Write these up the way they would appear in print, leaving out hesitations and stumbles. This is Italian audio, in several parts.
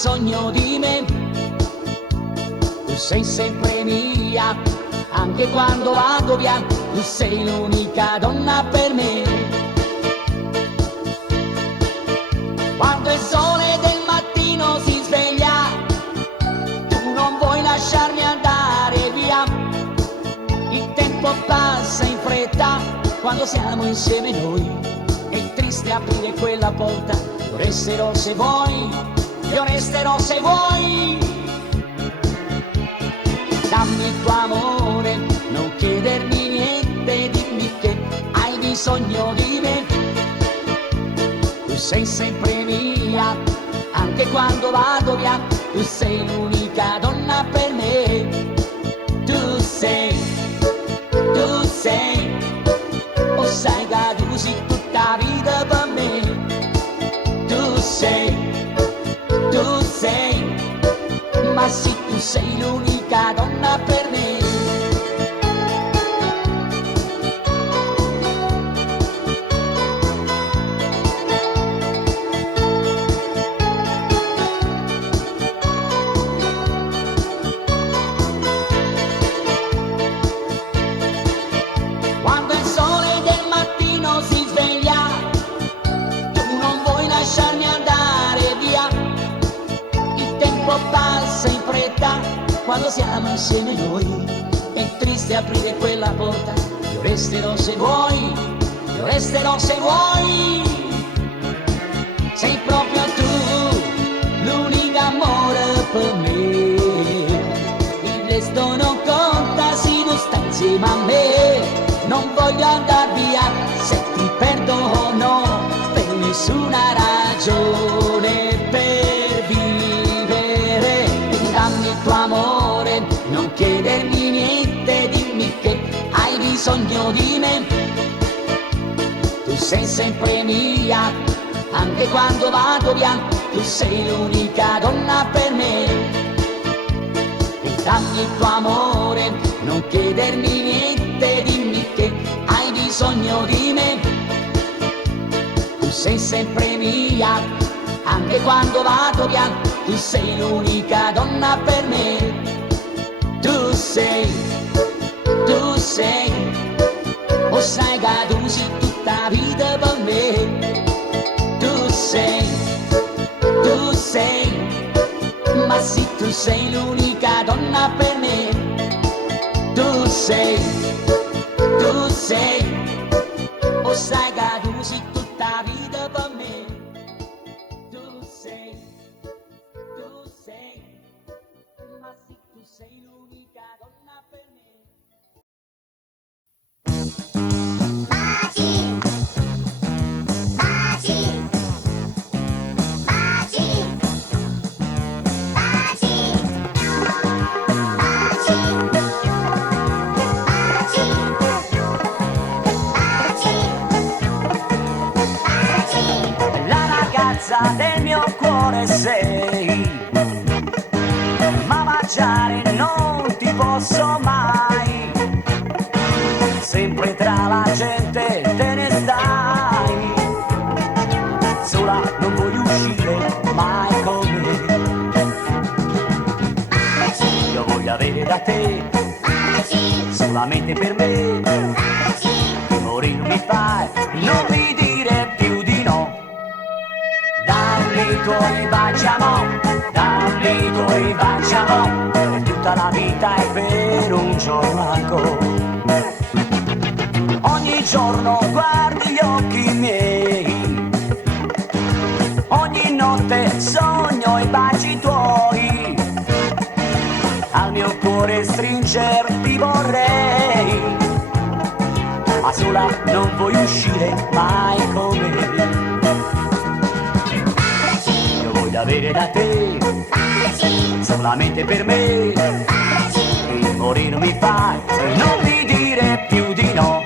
bisogno di me, tu sei sempre mia, anche quando vado via, tu sei l'unica donna per me. Quando il sole del mattino si sveglia, tu non vuoi lasciarmi andare via, il tempo passa in fretta quando siamo insieme noi, è triste aprire quella porta, io resterò se vuoi, io resterò se vuoi. Dammi il tuo amore, non chiedermi niente, dimmi che hai bisogno di me, tu sei sempre mia, anche quando vado via, tu sei l'unica donna per me. Tu sei, oh sai che tu sei tutta vita per me. Tu sei, ma sì, tu sei l'unica donna per me. Quando il sole del mattino si sveglia, tu non vuoi lasciarmi andare via, il tempo passa in fretta quando siamo insieme noi, è triste aprire quella porta, io resterò se vuoi, io resterò se vuoi. Sei proprio tu l'unico amore per me, il resto non conta se non stai insieme a me. Non voglio andar via se ti perdo o no, per nessuna ragione per vivere. Dammi il tuo amore, non chiedermi niente, dimmi che hai bisogno di me, tu sei sempre mia, anche quando vado via, tu sei l'unica donna per me. Dammi il tuo amore, non chiedermi niente, dimmi che hai bisogno di me, tu sei sempre mia, anche quando vado via, tu sei l'unica donna per me. Tu sei, oh sai che tu sei tutta vita per me. Tu sei, ma sì, tu sei l'unica donna per me. Tu sei, oh sai che tu sei tutta vita per me. Tu sei, ma sì, tu sei l'unica donna per me. Del mio cuore sei, ma baciare non ti posso mai, sempre tra la gente te ne stai, sola non vuoi uscire mai con me. Io voglio avere da te, solamente per me, morire non mi fai, non mi dire più di no. Dammi i tuoi baci amore, dammi i tuoi baci amore, per tutta la vita e per un giorno ancora. Ogni giorno guardi gli occhi miei, ogni notte sogno i baci tuoi, al mio cuore stringerti vorrei, ma sola non vuoi uscire mai con me. Voglio avere da te, solamente per me, il morire non mi fai, non mi dire più di no.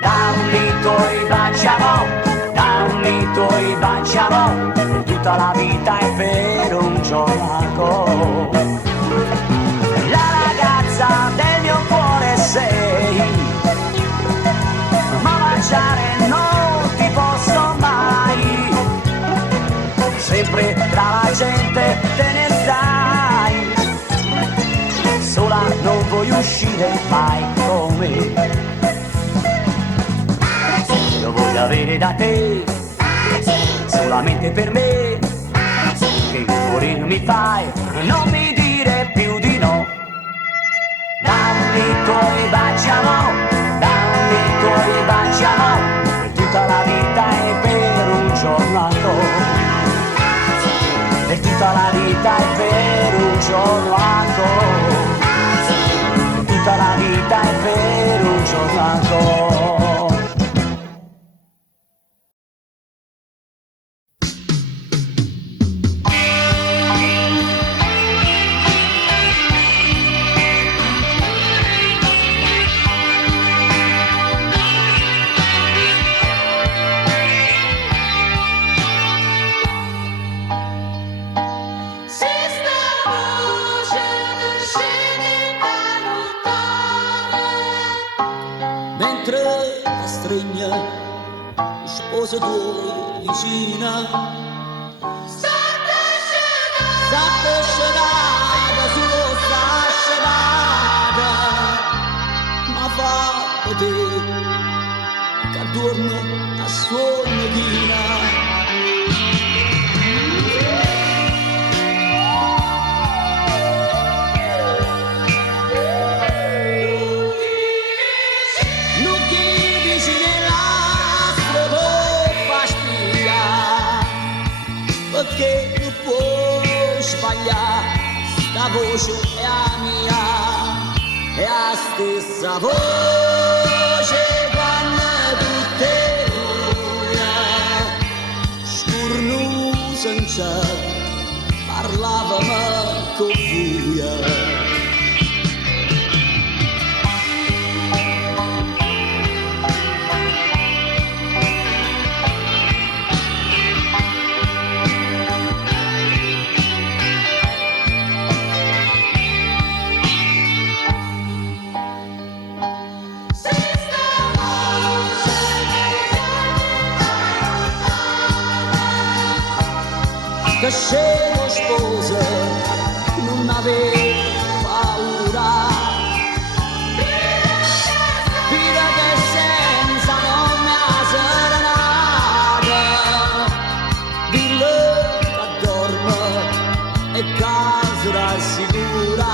Dammi i tuoi baci amore, dammi i tuoi baci amore, per tutta la vita e per un giorno ancora. La ragazza del mio cuore sei, ma baciare non ti posso mai, sempre tra la gente uscire mai con me. Io voglio avere da te solamente per me, che morire mi fai, non mi dire più di no. Dammi i tuoi baci amore, dammi i tuoi baci amore, per tutta la vita e per un giorno ancora. Per tutta la vita e per un giorno ancora. Per tutta la vita e per un giorno ancora. Sposa tua vicina Santa scelata su sta scelata, ma fa te che torna a suona china. Perché non puoi sbagliare, sta voce è la mia, è la stessa voce quando tu te scurnusa in cielo, parlavamo con furia. Che scemo sposa non avevo paura, vita che senza non mi ha serenata, dillo che dorme e che sarà sicura.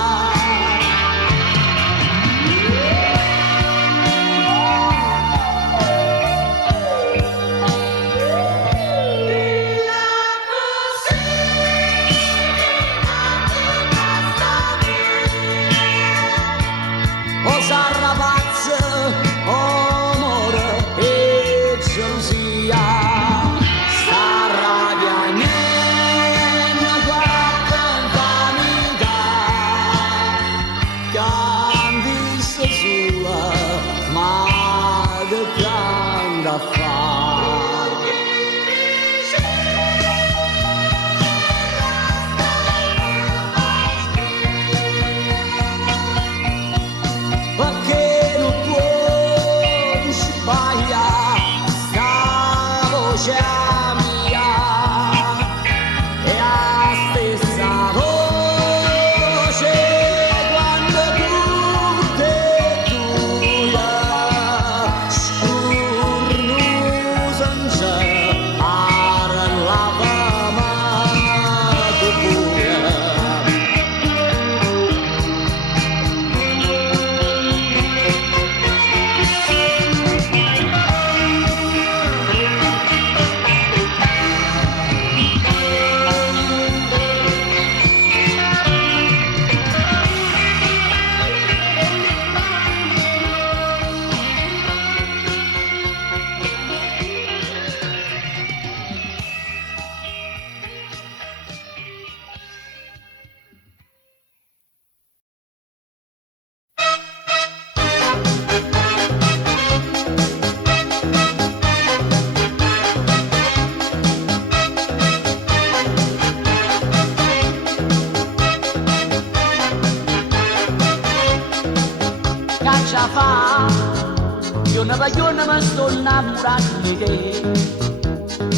Io mi sto innamorando di te,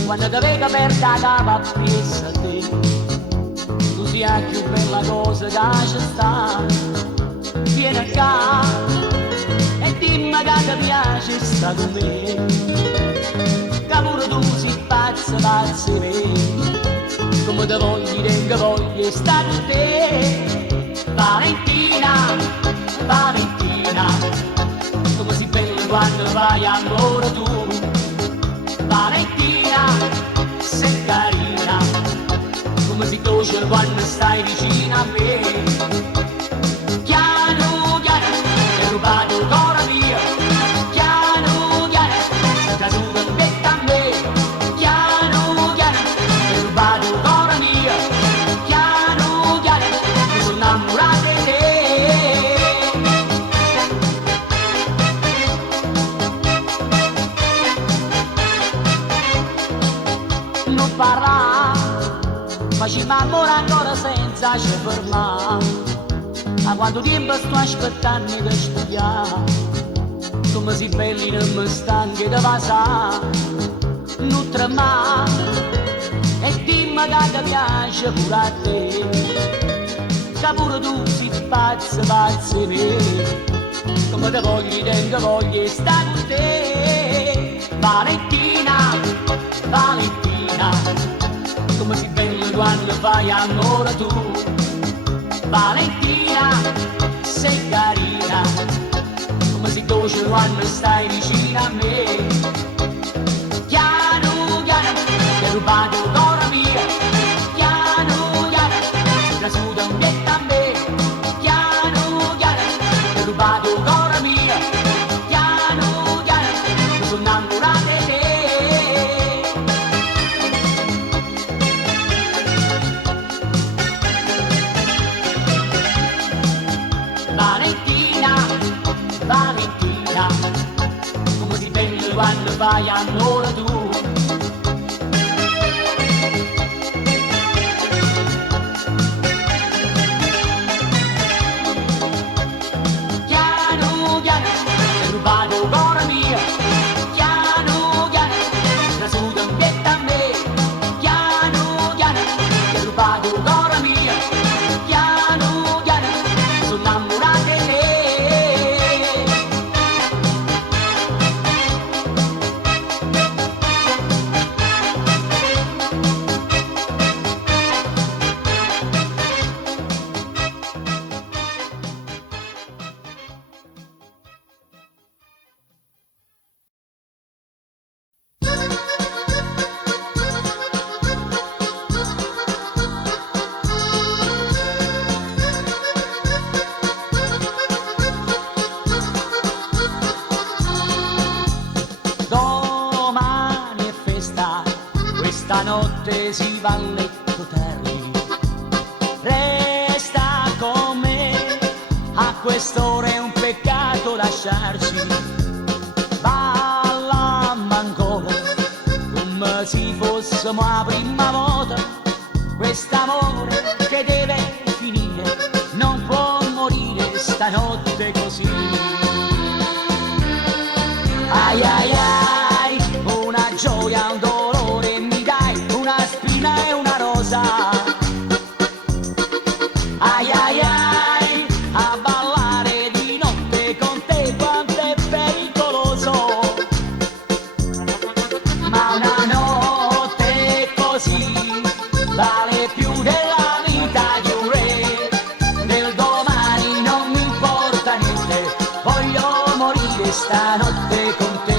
quando ti vedo per la capa appresso a te, tu sia più bella cosa che ci sta, vieni qua e dimmi che ti piace sta con me, che pure tu sei pazza, pazza di me, come ti voglio sta con te. Valentina, Valentina, come sei bella quando vai ancora tu. Valentina, sei carina, come sei dolce quando stai vicino a me. Piano, piano, mi hai rubato il cuore mio. Piano, piano, sei caduto in vetta a me. Piano, piano, mi hai rubato il cuore mio. Piano, piano, mi sono innamorata di te. Non parla, facciamo amore ancora senza ci fermare. Ma quanto tempo sto aspettando di studiare, come si belli non mi stanchi di passare. Non tremare e dimmi che ti piace pure a te, che pure tu sei pazza, pazza di me, come ti voglio stare con te. Valentina, Valentina, come sei bella quando fai amore tu. Valentina, sei carina, come sei dolce quando stai vicino a me. Piano, piano, mi hai rubato il cuore mio. Piano, piano, sei trasuto un bietto a me. Piano, piano, mi hai rubato il cuore mio. Piano, piano, mi sono innamorata di te. Valentina, Valentina, come sei bella quando fai amore tu. Piano, piano, mi hai rubato il cuore mio. Piano, piano, sei trasuto un bietto a me. Piano, piano, mi hai rubato il cuore mio. Piano, piano, mi sono innamorata di te. Domani è festa, questa notte si va a letto tardi. Resta con me, a quest'ora è un peccato lasciarci. Ballammo ancora, come se fossimo la prima volta. Quest'amore che deve finire, non può morire stanotte così. Ai ai ai, una gioia, un dolore mi dai, una spina e una rosa. Ai ai ai, a ballare di notte con te quanto è pericoloso. Ma una notte così vale più della vita di un re. Del domani non mi importa niente, voglio morire stanotte con te.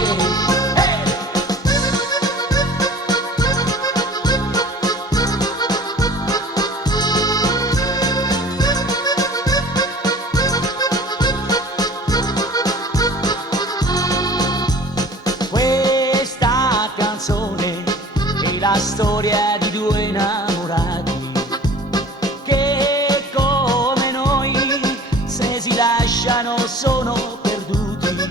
Questa canzone è la storia di due innamorati che come noi, se si lasciano sono perduti.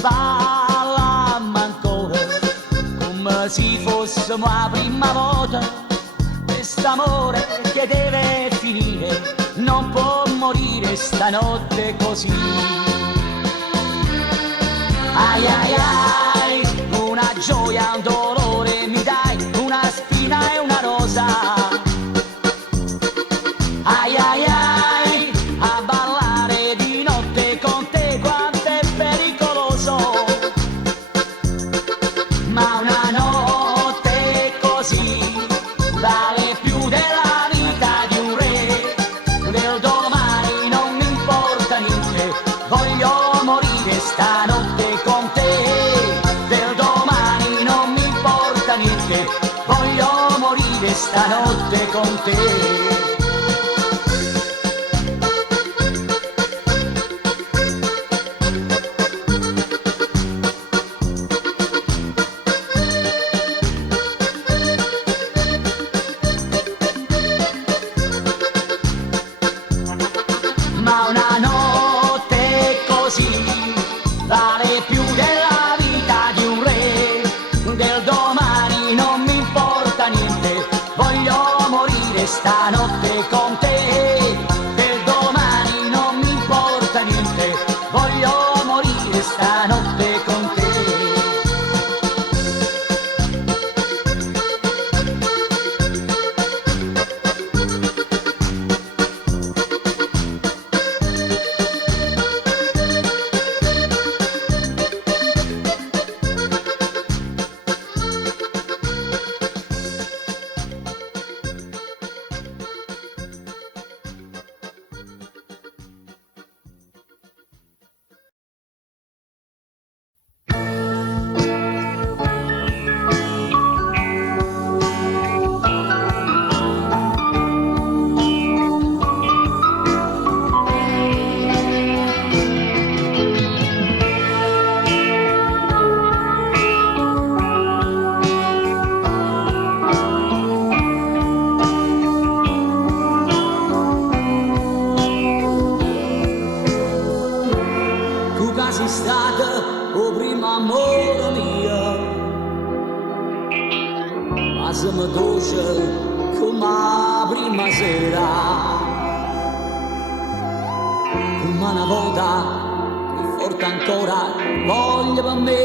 Ballammo ancora come se fossimo la prima volta. Quest'amore che deve finire, non può morire stanotte così. Ai ai ai, una gioia, un dolore mi dai, una spina e una rosa. Ai ai ai, a ballare di stanotte con te, del domani non mi importa niente, voglio morire stanotte con te. Ma una notte così vale più della vita di un re, del domani non mi importa niente, voglio morire stanotte con te, del domani non mi importa niente, voglio morire stanotte con te. Sei stata o prima amore mio, ma se mi dolce come la prima sera, come una volta più forte ancora voglio per me,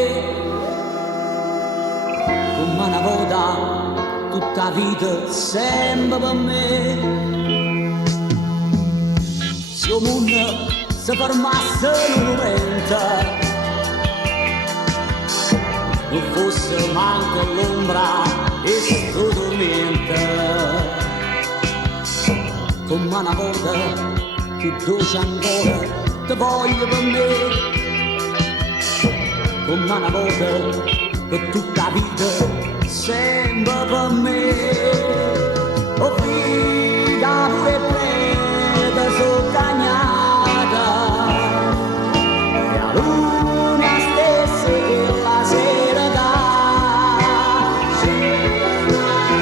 come una volta tutta la vita sempre per me. Se il mondo si fermasse in un momento, non fosse manco l'ombra e sto dormiente, come una volta più dolce ancora ti voglio per me, come una volta per tutta la vita sempre per me. Oh figa pure preda so cagnata, e la luna stessa che la sera dà,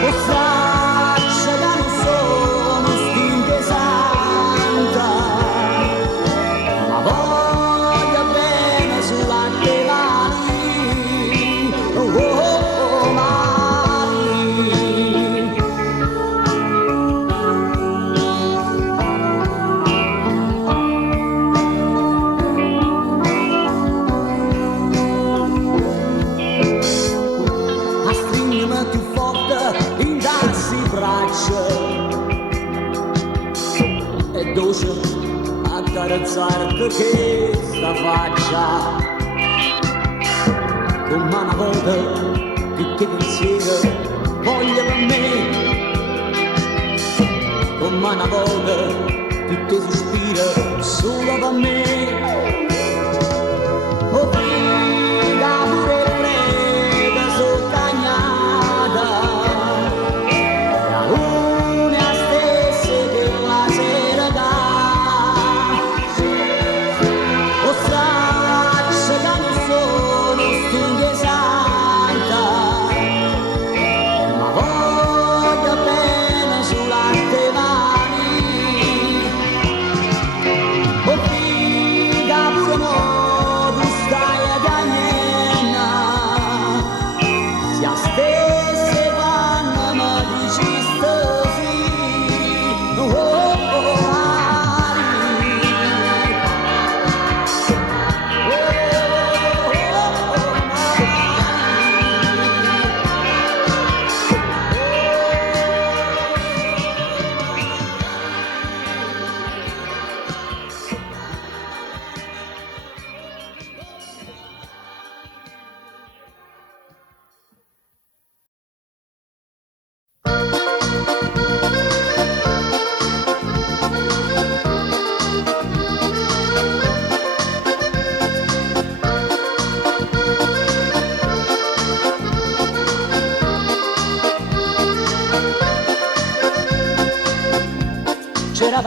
o straccia che non sono stinte santa, ma voglio bene sulla te mani, oh, oh, oh, mani. A stringermi più forte in darsi braccia e dolce accarezzarti che sta faccia, come una volta più che pensiero voglio per me, come una volta più che sospiro solo per me. Oh figa pure preda so cagnata, e la luna stessa che la sera dà, o straccia che non sono stunghe santa, ma voglio bene sulla te mani. Oh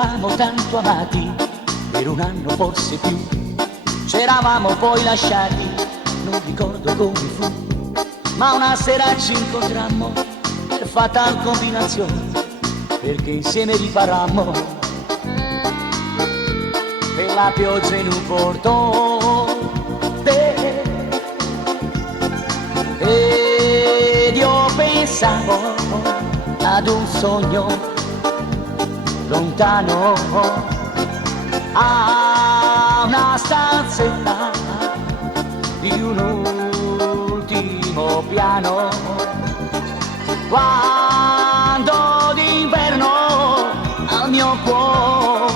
eravamo tanto amati, per un anno forse più, c'eravamo poi lasciati, non ricordo come fu, ma una sera ci incontrammo per fatal combinazione, perché insieme riparammo per la pioggia in un porto. Ed io pensavo ad un sogno lontano, a una stanzetta di un ultimo piano, quando d'inverno al mio cuore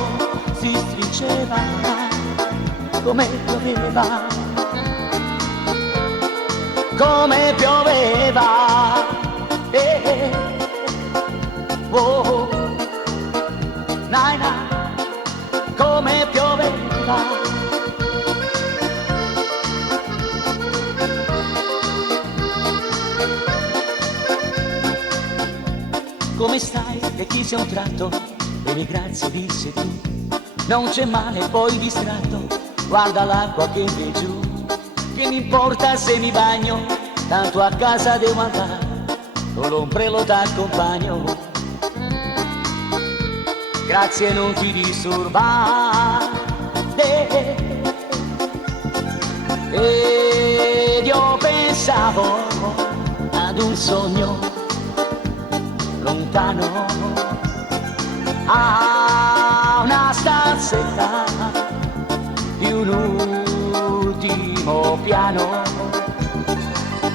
si stringeva come pioveva, come pioveva, oh, naina, come pioveva. Come stai? E chi sei un tratto? Bene, grazie, disse tu. Non c'è male, poi distratto, guarda l'acqua che viene giù. Che mi importa se mi bagno, tanto a casa devo andare, con l'ombrello t'accompagno. Grazie, non ti disturbare. Ed io pensavo ad un sogno lontano, a una stanzetta di un ultimo piano,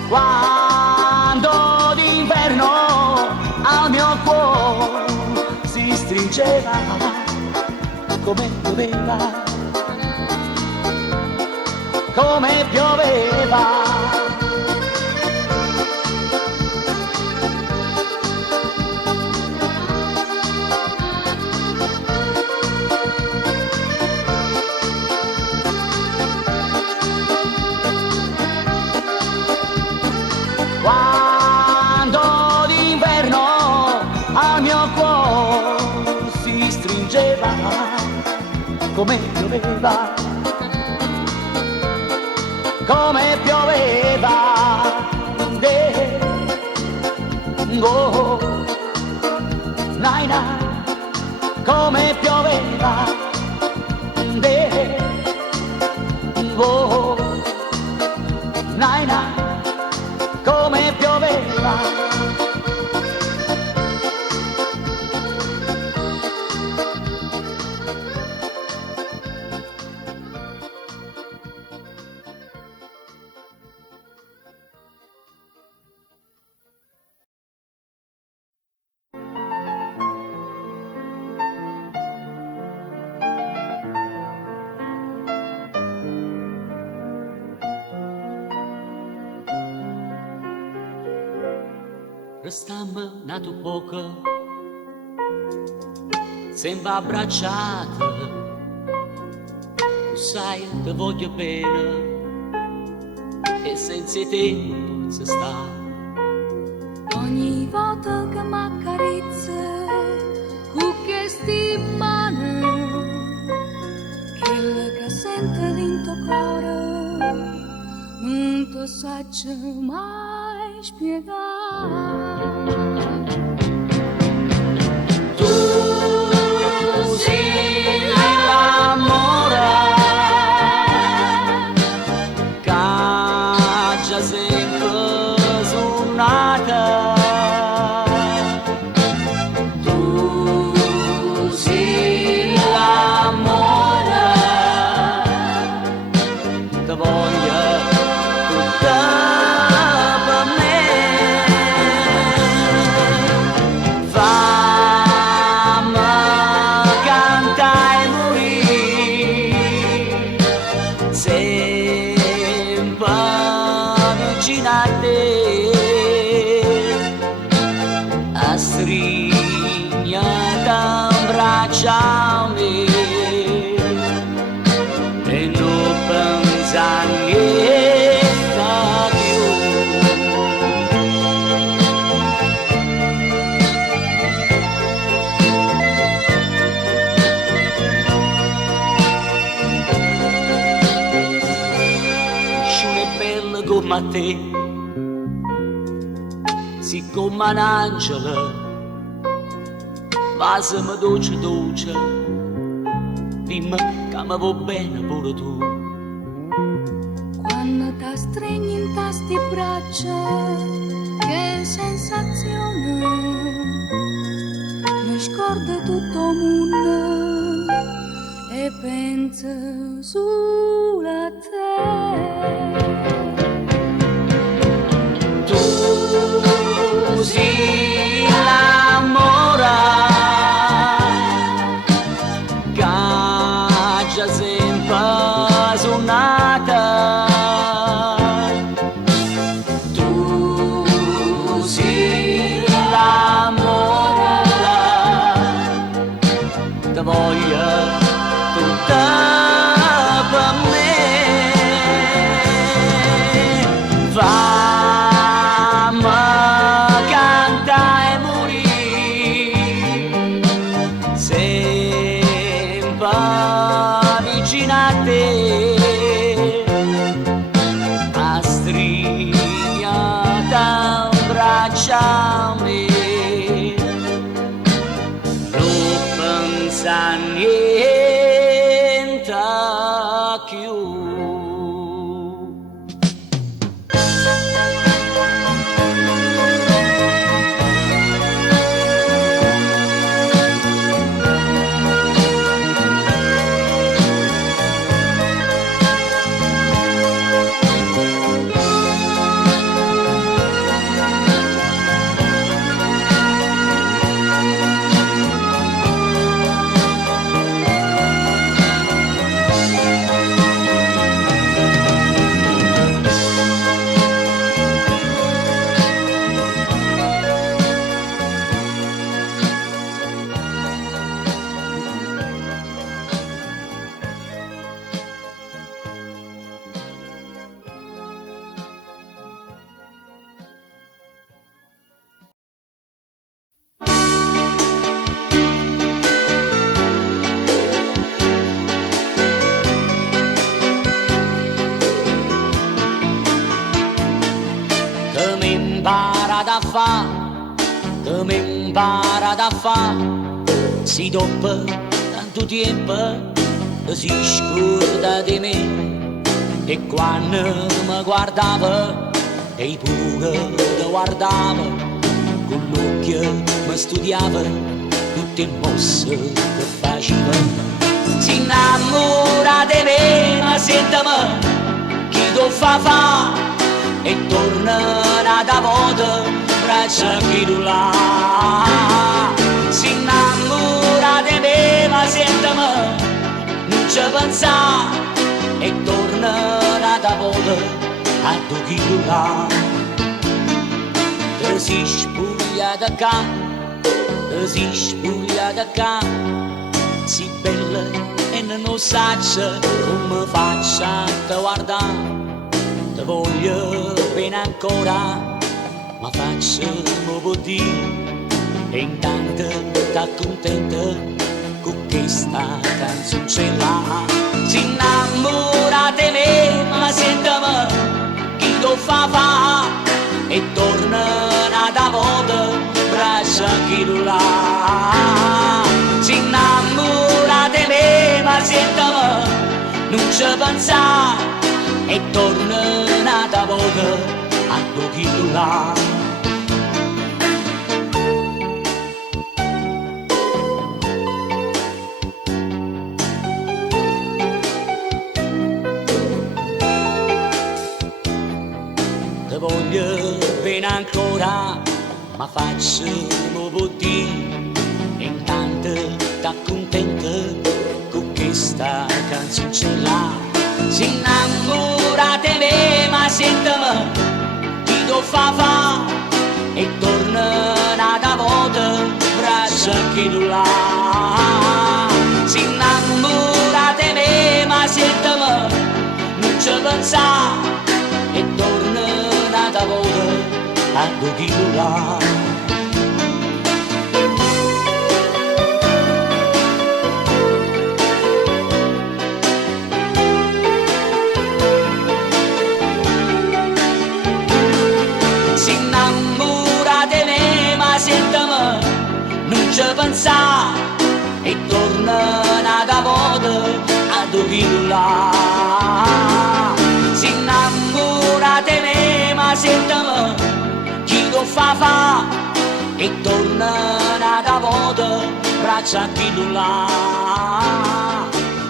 quando d'inverno al mio cuore si stringeva come pioveva, come pioveva. Quando d'inverno al mio cuore si stringeva come pioveva, come pioveva. Oh, naina, come pioveva. Oh, naina, come pioveva. Restammo nato poco, sembra abbracciato, sai, ti voglio bene, e senza te non si sta. Ogni volta che m'accarezza con queste mani, quello che sento dentro cuore non ti saggio mai spiegare. Tu sei l'amore che già sempre suonata. Tu sei l'amore che voglio tutta per me. Strignata abbracciami e non pensare bella come te, si come un angelo, ma se mi dolce dolce, dimmi che mi va bene pure tu. Quando ti stringi in tasti braccia, che sensazione, mi scordo tutto il mondo e penso solo a te. Tu sei l'amore che già sempre suonata. Tu sei l'amore che voglio tutta per me. Fammi cantare e morire sempre vicino a te, a strignata un braccio a me, non pensa niente più. Che mi impara da fa, si dopo tanto tempo si scorda di me, e quando mi guardava e pure lo guardava, con l'occhio mi studiava tutte le mosse che faceva. Si innamora di me, ma sentami chi lo fa e torna da volta braccia chi tu là. Si innamora di me, ma sentami non ci pensa e torna da volta a tu chi tu là. Te si spuglia da ca, te si spuglia da ca, si bella e non sa come faccia te guardare. Te voglio bene ancora, ma facciamo dire, e intanto t'accontenta con questa canzoncella. Si innamora di me, ma sentami chi lo fa e torna da volta braccia chi lo là. Si innamora di me, ma sentami non ci pensa e torna da volta a tu chi lo là. Te voglio bene ancora, ma facciamo dire, e intanto t'accontenta con questa canzoncella. Si innamora di me, ma sentimi chi lo fa e torna da volta braccia chi tu là. Si innamora di me, ma sentimi non ci pensa e torna da volta a tu chi tu là. pensare e torna una volta a dove là. Si innamora di me ma sentami chi lo fa e torna una volta braccia a chi là.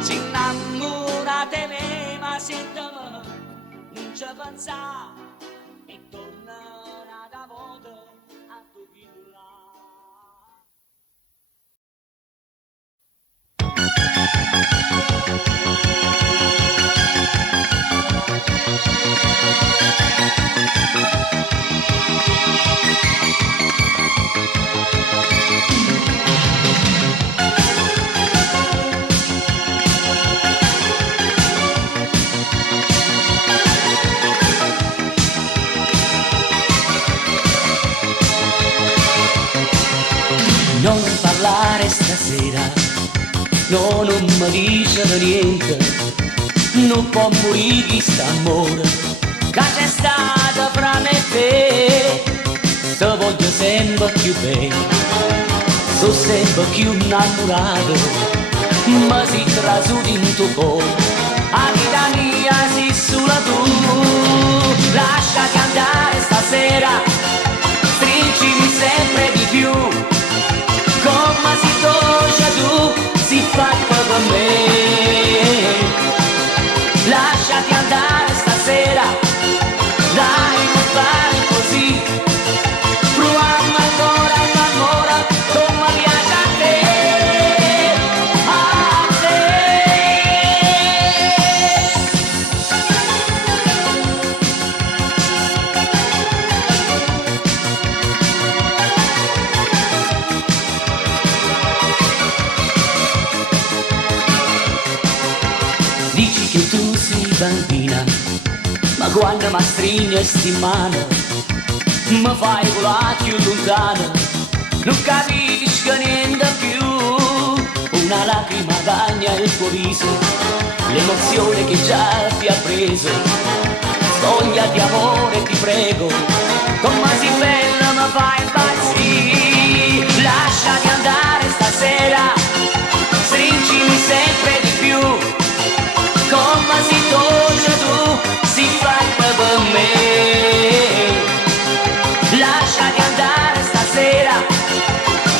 Si innamora di me ma sentami non ci pensa e torna una volta a dove là. Non parlare stasera, no, non mi dice niente, non può morire questo amore che c'è stato fra me e te. Te voglio sempre più bene, sono sempre più innamorato, ma si trasuti in tuo cuore, la vita mia si sola tu. Lasciati andare stasera, stringimi sempre di più, come si toscia tu, si fa per me. Lasciati andare stasera, dai non fare così, proviamo ancora come piace a te, a te. Dici che tu sei bambina, ma quando mi stringi in mano mi fai volare più lontano, non capisco niente più. Una lacrima bagna il tuo viso, l'emozione che già ti ha preso. Soglia di amore ti prego, come si bella mi fai impazzire. Lasciati andare stasera, stringimi sempre di più, come si toscia tu, si fa per me. Lasciati andare stasera,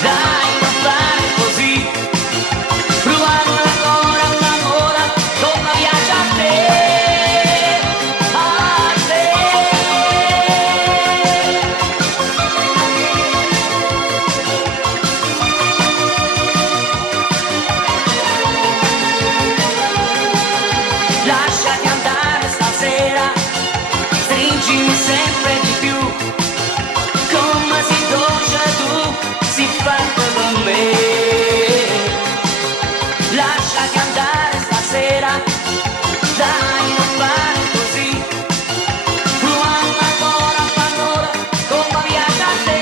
dai non fare così, proviamo ancora come piace a te, a te. Lasciati andare stasera, stringimi sempre di più, come si toscia tu, si fa per me. Lasciati andare stasera, dai non fare così, proviamo ancora come piace a te,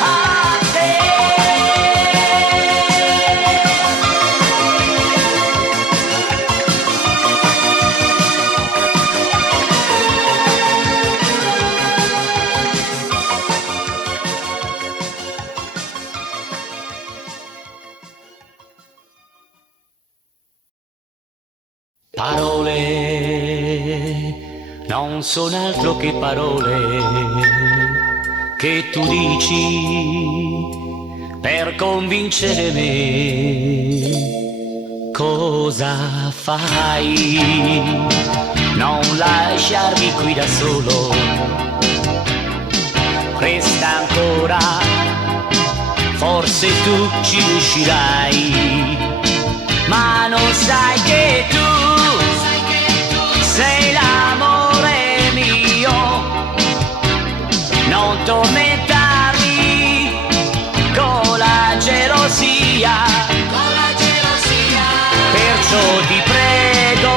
a te. Parole non sono altro che parole che tu dici per convincere me. Cosa fai? Non lasciarmi qui da solo, resta ancora, forse tu ci riuscirai, ma non sai che tu sei l'amore mio. Non tormentarmi con la gelosia, perciò ti prego,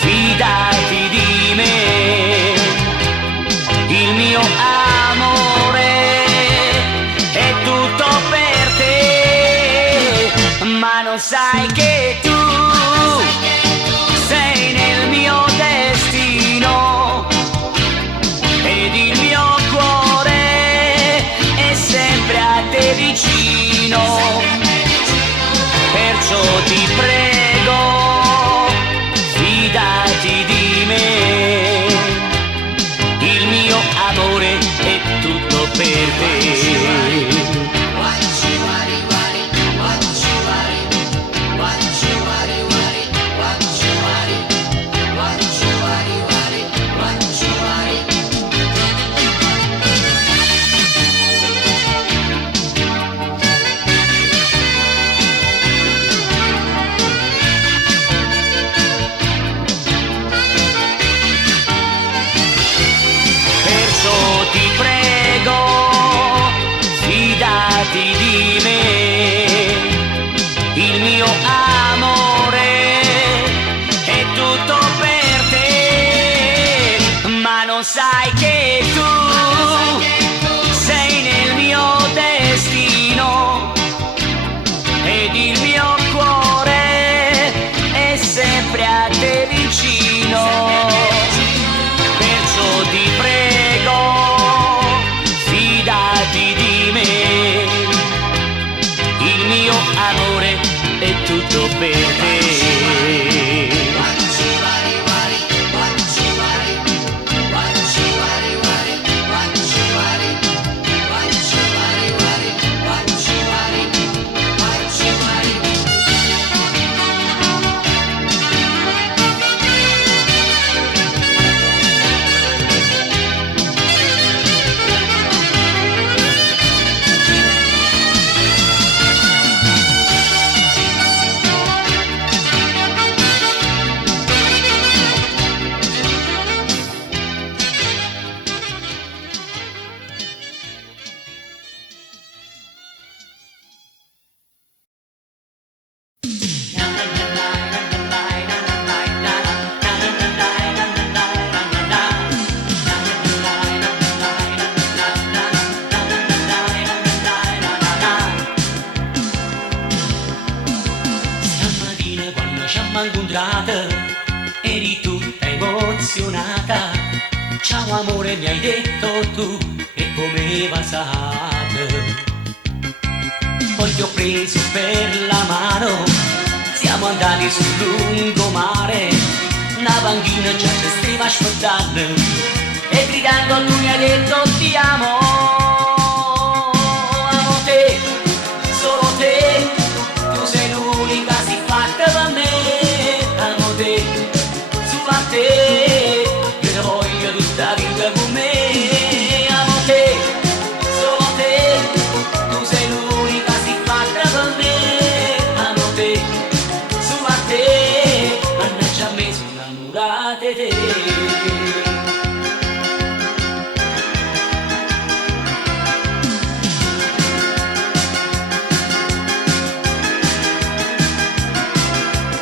fidati di me. Il mio amore è tutto per te, ma non sai che tu lo sai che tu sei nel mio destino ed il mio cuore è sempre a te vicino, perciò ti prego, fidati di me, il mio amore è tutto per te. Eri tutta emozionata, ciao amore mi hai detto tu e come va stata. Poi ti ho preso per la mano, siamo andati sul lungomare, una banchina già ci stava aspettando e gridando tu mi hai detto ti amo, amo te, solo te, tu sei l'unica si fatta per me. Te, io te voglio tutta vita con me, amo te, solo te, tu sei l'unica si fatta per me, amo te, solo a te, mannaggia a me sono innamorata di te.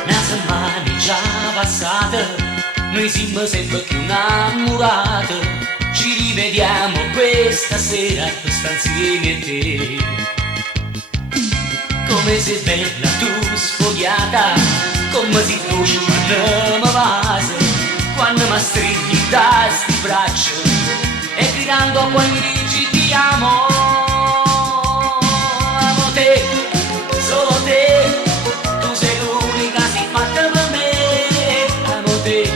Una settimana già passata, noi siamo sempre più innamorati, ci rivediamo questa sera per stare insieme a te. Come sei bella tu sfogliata, come si dolce quando mi vasi, quando mi stringi da sti braccia e gridando poi mi dici ti amo, amo te, solo te, tu sei l'unica si fatta per me, amo te.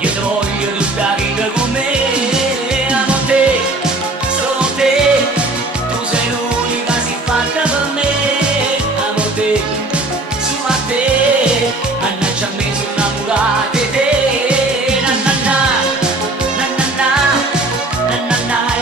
Io ti voglio tutta vita con me, amo te, solo te, tu sei l'unica si fatta per me, amo te, solo a te, mannaggia a me sono innamorata di te, na na na, na na na, na na na.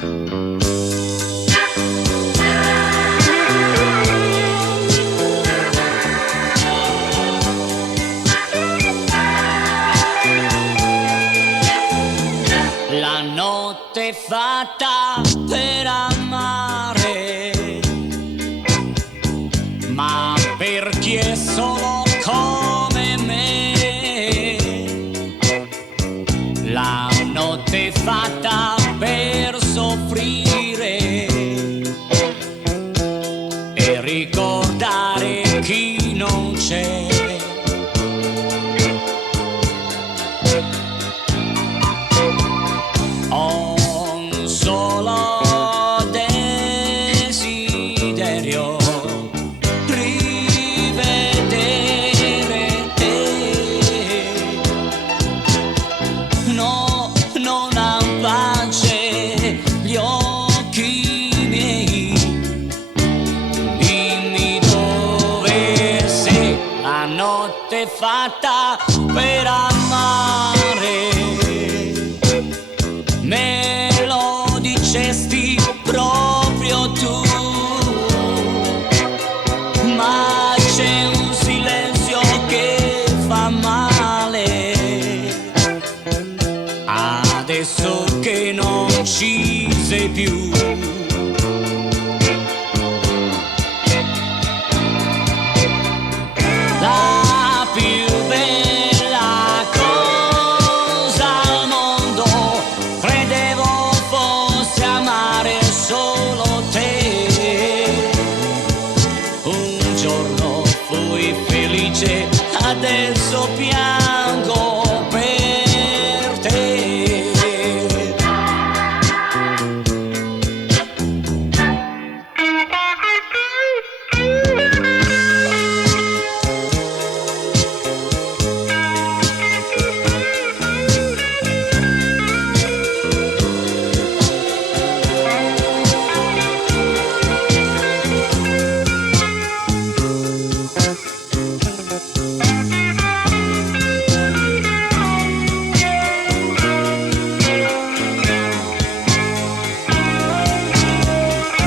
La notte è fatta per amare, ma per chi è solo come me. La notte è fatta per soffrire e ricordare chi non c'è. Ho un solo desiderio, rivedere te. No, non han pace gli occhi miei. Dimmi dove sei. La notte è fatta per amare. Me lo dicesti proprio tu, ma c'è un silenzio che fa male. Adesso che non ci sei più, la più bella cosa al mondo credevo fosse amare solo te. Un giorno fui felice, adesso piango per te.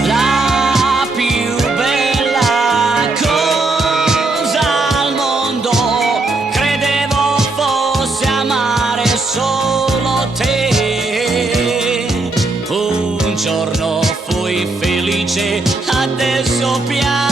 La più bella cosa al mondo credevo fosse amare solo te. Un giorno fui felice, adesso piango